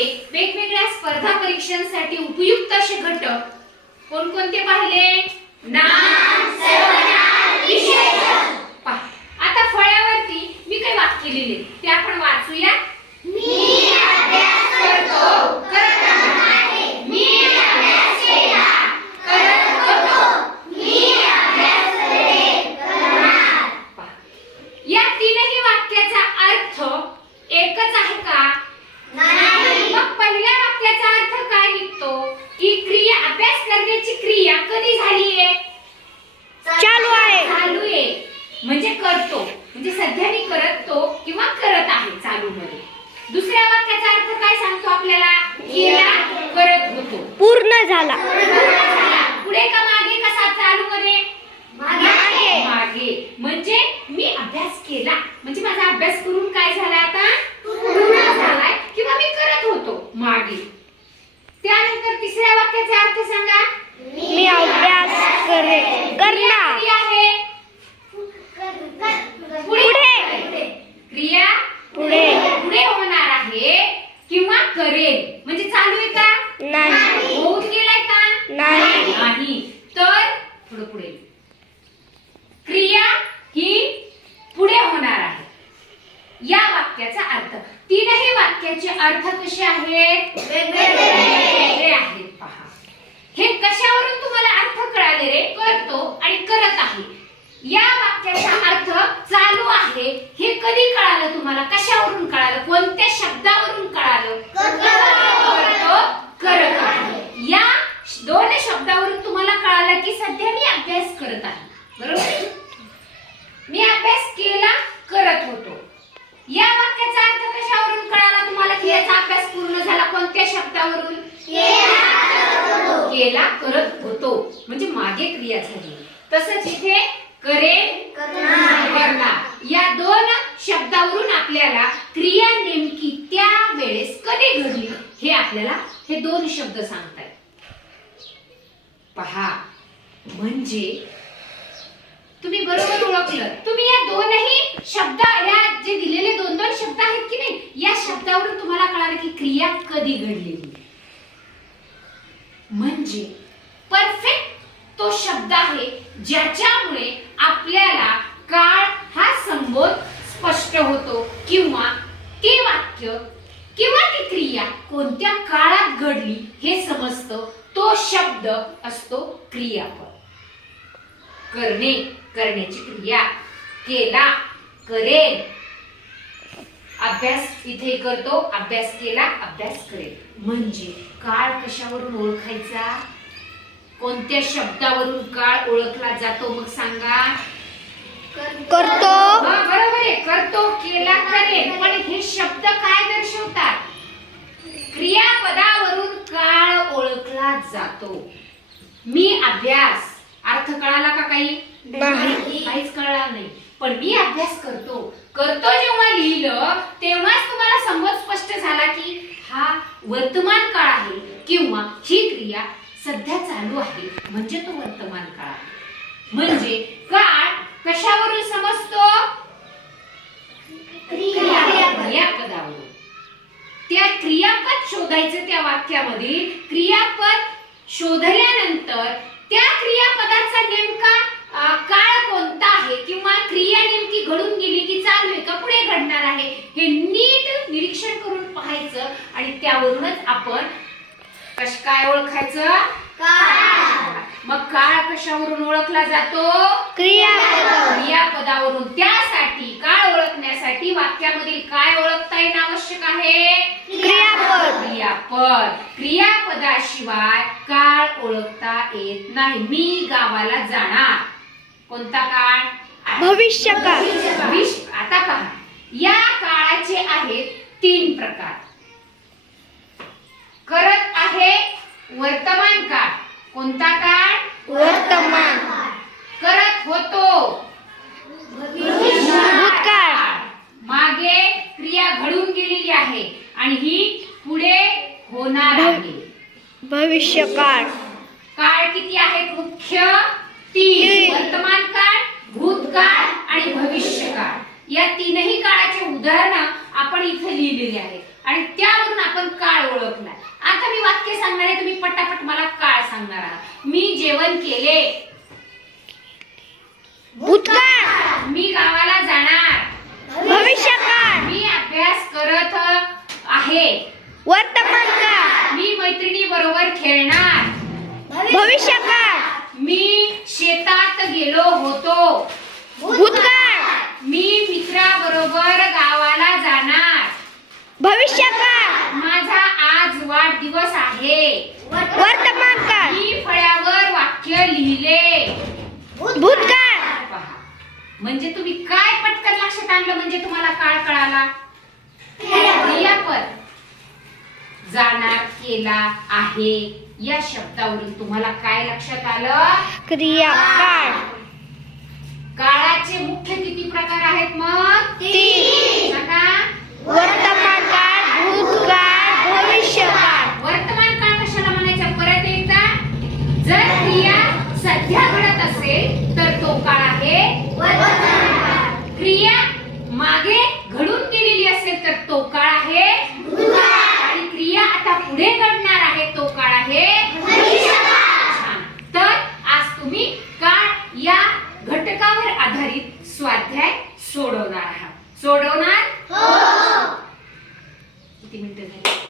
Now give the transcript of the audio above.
मध्ये वेगवेगळ्या स्पर्धा परीक्षांसाठी उपयुक्त असे घटक कोणकोणते पाहिले? नाम सर्वनाम विशेषण पहा. आता फळ्यावरती मी काही वाक्य लिहिले ते आपण वाचूया मी अभ्यास करतो करत आहे मी अभ्यास केला करत होतो मी अभ्यास करेन करणार पहा. या तीनही वाक्याचा अर्थ एकच आहे का मग पहिल्या वाक्याचा अर्थ काय निघतो की क्रिया अभ्यास करण्याची क्रिया कधी झाली आहे चालू आहे. चालू आहे म्हणजे करतो म्हणजे सध्या मी करतो किंवा करत आहे चालू मध्ये दुसऱ्या वाक्याचा अर्थ काय सांगतो आपल्याला केला करत होतो पूर्ण झाला. झाला. पुढे का मागे? कसा चालू मध्ये? मागे. मागे. म्हणजे मी अभ्यास केला. म्हणजे माझा अभ्यास करून काय झाला आता? पूर्ण झालाय. किंवा मी करत होतो. मागे. त्यानंतर तिसऱ्या वाक्याचा अर्थ सांगा. मी अभ्यास करे करणार पुढे. क्रिया पुढे पुढे होणार आहे किंवा करेल म्हणजे चालू आहे का नाही होऊन गेलाय का नाही नाही तर थोडं पुढे क्रिया ही पुढे होणार आहे या वाक्याचा अर्थ वाक्याचे अर्थ कसे आहेत? वेगळे आहेत. पहा. हे कशावरून तुम्हाला अर्थ कळाले रे? करतो आणि करत आहे. या वाक्याचा अर्थ चालू आहे. हे कधी कळालं तुम्हाला? कशावरून कळालं? कोणत्या शब्दावरून कळालं? करतो. करत आहे. या दोन शब्दावरून तुम्हाला कळालं की सध्या मी अभ्यास करत आहे. बरोबर? मी अभ्यास केला करत होतो. या वाक्याचा अर्थ कशावरून कळाला तुम्हाला की याचा अभ्यास पूर्ण झाला कोणत्या शब्दावरून? केला करत होतो. म्हणजे मागे क्रिया झाली. तसंच इथे करेल करणार. या दोन शब्दावरून आपल्याला क्रिया नेमकी त्या वेळेस कधी घडली? हे आपल्याला हे दोन शब्द सांगतायत. पहा. म्हणजे तुम्ही बरोबर ओळखलं. तुम्ही या दोनही शब्द या जे दिलेले दोन दोन शब्द आहेत की नाही या शब्दावरून तुम्हाला कळालं की क्रिया कधी घडलेली म्हणजे परफेक्ट तो शब्द आहे ज्याच्यामुळे आपल्याला काळ हा संबोध स्पष्ट होतो किंवा ते वाक्य किंवा ती क्रिया कोणत्या काळात घडली हे समजतं. तो शब्द असतो क्रियापद. करणे करण्याची क्रिया केला करेल अभ्यास इथे करतो अभ्यास केला अभ्यास करेल. म्हणजे काळ कशावरून ओळखायचा? कोणत्या शब्दावरून काळ ओळखला जातो मग सांगा? करतो. बरोबर आहे. करतो केला करेल. पण हे शब्द काय दर्शवतात? क्रियापदावरून काळ ओळखला जातो. मी अभ्यास. अर्थ कळाला का काही? नाही. काहीच कळणार नाही. पण मी अभ्यास करतो. करतो जेव्हा लिहिलं तेव्हाच तुम्हाला समज स्पष्ट झाला की हा वर्तमान काळ आहे किंवा ही क्रिया सध्या चालू आहे. म्हणजे तो वर्तमान काळ आहे. म्हणजे काळ कशावरून समजतो? क्रियापदावरून. त्या क्रियापद शोधायचं त्या वाक्यामध्ये क्रियापद शोधल्यानंतर त्या क्रियापदाचा नेमका अं, काळ कोणता आहे किंवा क्रिया नेमकी घडून गेली की चालू आहे का पुढे घडणार आहे हे नीट निरीक्षण करून पाहायचं आणि त्यावरूनच आपण कश काय ओळखायचं? मग काळ कशावरून ओळखला जातो? क्रियापद. क्रियापदावरून. त्यासाठी काळ ओळखण्यासाठी वाक्यामधील काय ओळखता येणं आवश्यक आहे? क्रियापद. क्रियापद. क्रियापदाशिवाय काळ ओळखता येत नाही. मी गावाला जाणार. कोणता काळ? भविष्यकाळ. भविष्य आता पहा. या काळाचे आहेत तीन प्रकार. करत आहे वर्तमान काळ. कोणता काळ? वर्तमान. करत होतो. भूतकाळ. मागे क्रिया घडून गेलेली आहे आणि ही पुढे होणार आहे. भविष्यकाळ. काळ किती आहेत मुख्य तीन तीन. वर्तमान काळ भूतकाळ आणि भविष्यकाळ या तीनही काळाचे उदाहरण आपण इथे लिहिलेली आहे आणि त्यावरून आपण काळ ओळखला आता मी वाक्य सांगणार आहे तुम्ही पटापट मला काळ सांगणार मी जेवण केले. भूतकाळ. मी गावाला जाणार. भविष्यकाळ. मी अभ्यास करत आहे. वर्तमान काळ मी मैत्रिणी बरोबर खेळणार. भविष्यकाळ. मी शेतात गेलो होतो. भूतकाळ. मी मित्राबरोबर गावाला जाणार. भविष्यकाळ. माझा आज वाढदिवस आहे. वर्तमान काळ मी फळ्यावर वाक्य लिहिले. भूतकाळ. पहा. म्हणजे तुम्ही काय पटकन लक्षात आणलं म्हणजे तुम्हाला काळ कळाला? क्रियापद जाणार केला आहे. या शब्दावरून तुम्हाला काय लक्षात आलं? क्रिया काळ काळाचे मुख्य किती प्रकार आहेत मग?